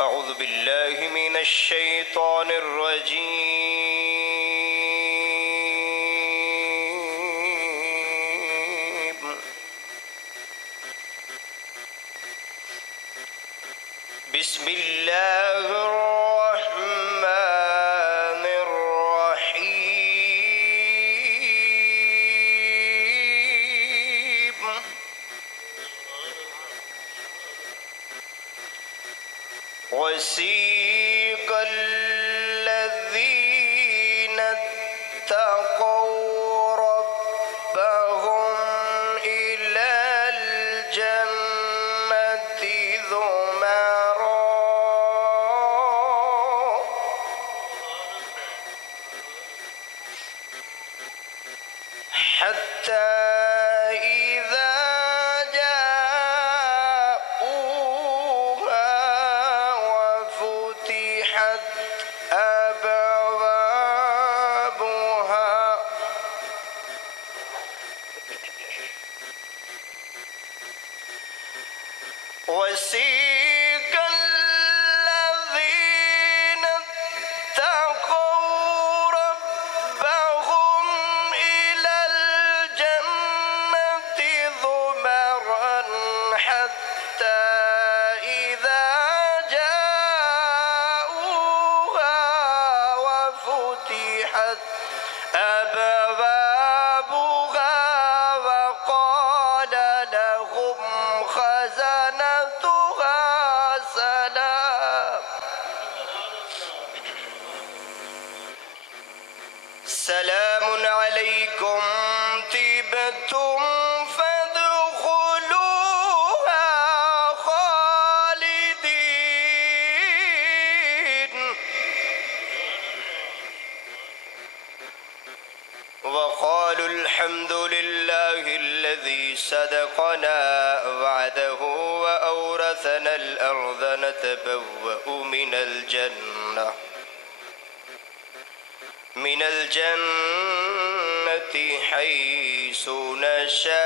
أعوذ بالله من الشيطان الرجيم. بسم الله الرحمن الرحيم. وسيق الذين اتقوا ربهم إلى الجنة زمرا حتى إذا جاءوها وفتحت أبوابها وسيق الذين اتقوا ربهم إلى الجنة زمرا حتى إذا جاءوها وفتحت أبوابها وقال لهم خزنتها سلام عليكم طبتم فادخلوها خالدين. وقالوا الحمد لله الذي صدقنا وعده وأورثنا الأرض نتبوأ من الجنة حيث نشاء.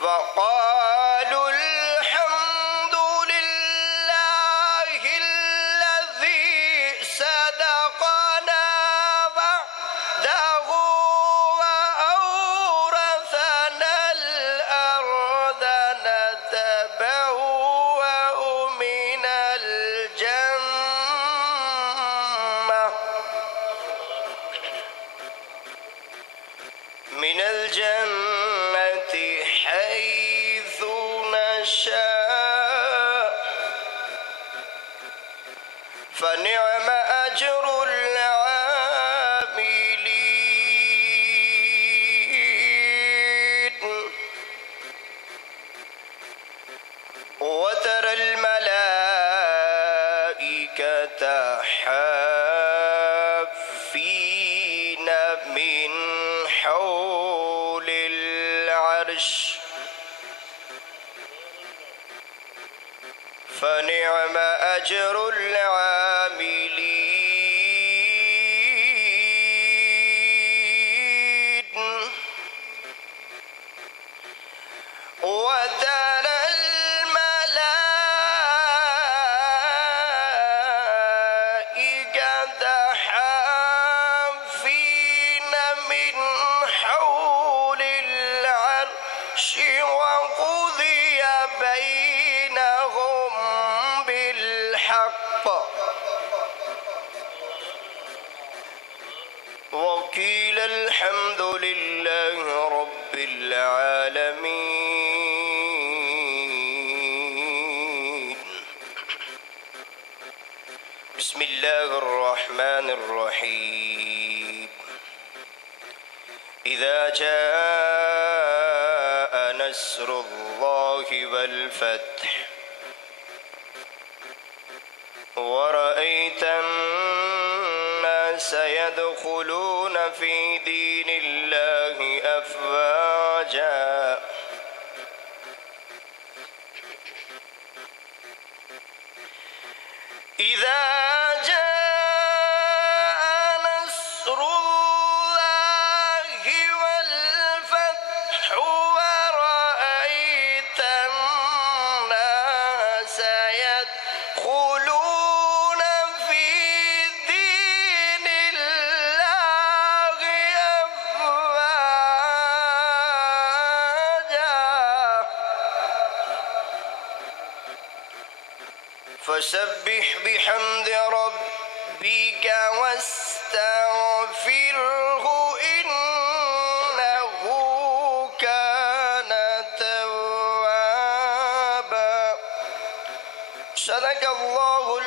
وقالوا الحمد لله الذي صدقنا وعده وأورثنا الأرض نتبوأ من الجنة حيث نشاء. فنعم أجر العاملين. وترى الملائكة حافين من حول العرش فنعم أجر العاملين. وترى الملائكة حافين من حول العرش وقضي بينهم بالحق وقيل الحمد لله رب العالمين. بسم الله الرحمن الرحيم. إذا جاء نصر الله والفتح ورأيت الناس يدخلون في دين الله أفواجا إذا جاء نصر الله والفتح ورأيت فسبح بحمد ربك واستغفره إنه كان توابا. صدق الله